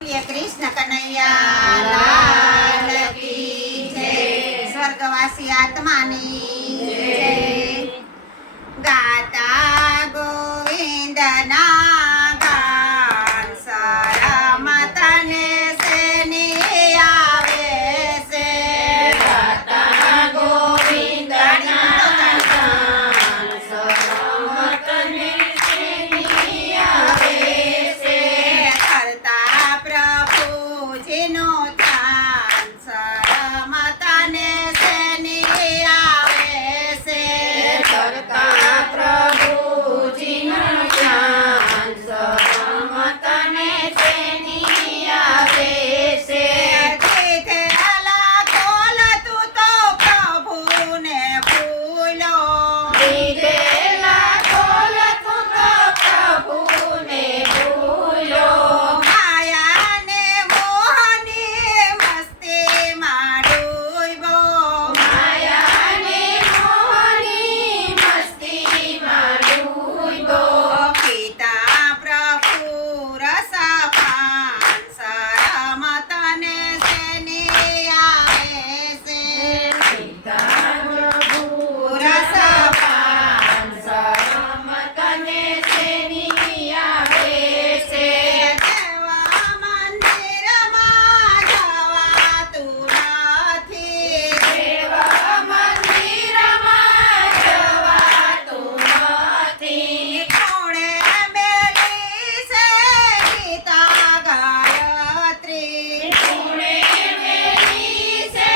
कृष्ण कन्हैया लाल की जय। स्वर्गवासी आत्मानी जय। गाता गोविंद ना गान सरमत ने सेनी आवे से। गाता गोविंद ना गान सरमत ने सेनी आवे से। करता प्रभु जिनो ध्यान सरमत ने सेनी आवे से। करता प्रभु जिनो ध्यान सरमत ने सेनी आवे से। जिथे खोल तू तो प्रभु ने भूलो। जिथे खोल तू तो प्रभु ने भूलो। माया ने मोहनी मस्ती माडूबो। माया ने मोहनी मस्ती माडूबो। पिता प्रभु रसपान सरमत ने सेनी आवे से। पिता प्रभु रसपान सरमत ने सेनी आवे से। देवा मंदिर માં જવાતું નથી। દેવા મંદિર માં જવાતું નથી। કોણે મેલી છે ગીતા ગાયત્રી। કોણે મેલી છે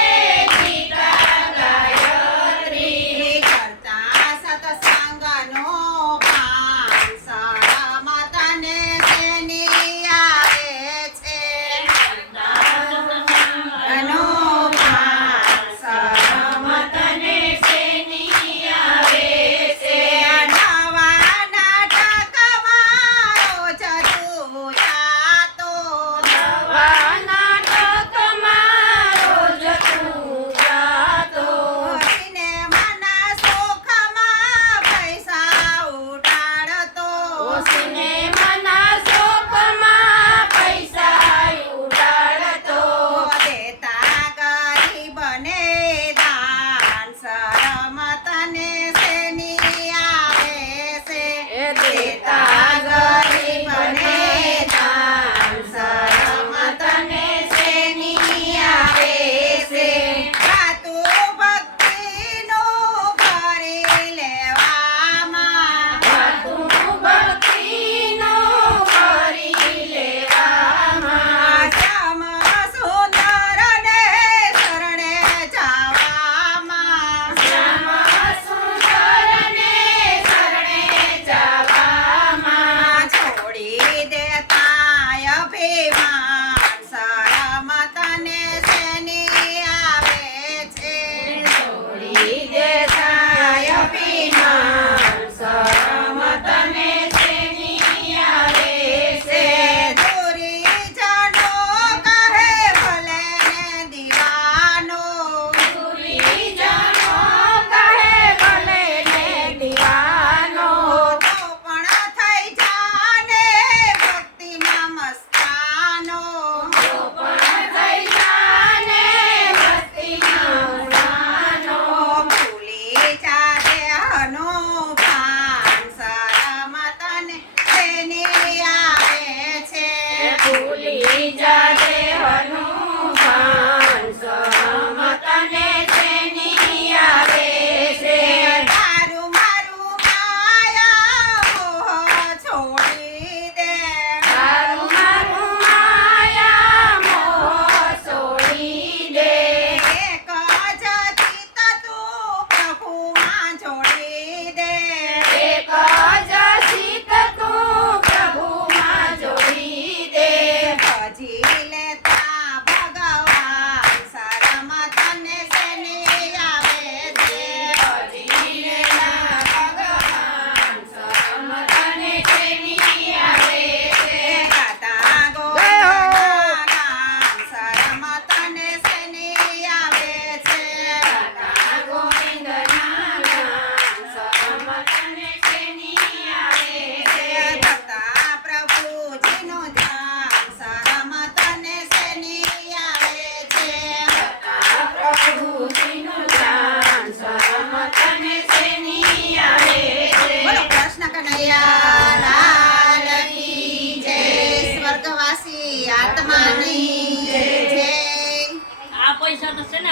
ગીતા ગાયત્રી। કરતા સત્સંગનો ભાન સરમત ને સેની આવે છે। નો ભાન સરમત ને સેની આવે છે। નવા નાટકમાં રોજ તું જાતો। નવા નાટકમાં રોજ તું જાતો। સિનેમાના શોખમાં પૈસા ઉડાડતો। સિનેમાના શોખમાં પૈસા ઉડાડતો। દેતા ગરીબને દાન સરમત ને સેની આવે છે। દેતા ગરીબને દાન સરમત ને સેની આવે છે। સાતું ભક્તિનું ભરી લેવામાં। સાતું ભક્તિનું ભરી લેવામાં। શ્યામ સુંદર ને શરણે જવામાં। શ્યામ સુંદર ને શરણે જવામાં। છોડી દેતા અભિમાન સરમત ને સેની આવે છે। છોડી દેતા અભિમાન સરમત ને સેની આવે છે। દુરીજનો કહે ભલે ને દીવાનો। દુરીજનો કહે ભલે ને દીવાનો। તો પણ થઈ જાને ભક્તિમાં મસ્તાનો। તો પણ થઈ જાને ભક્તિમાં મસ્તાનો। ભૂલી જાતે હનો ભાન સરમત ને સેની આવે છે। ભૂલી જાતે હનો ભાન સરમત ને સેની આવે છે। તારું મારું માયા મોહ છોડી દે। તારું મારું માયા મોહ છોડી દે। એક જ ચિત્ત તું પ્રભુમાં જોડી દે। એક જ ચિત્ત તું પ્રભુમાં જોડી દે। ભજી આત્માની જય. આ પૈસા તો છે ને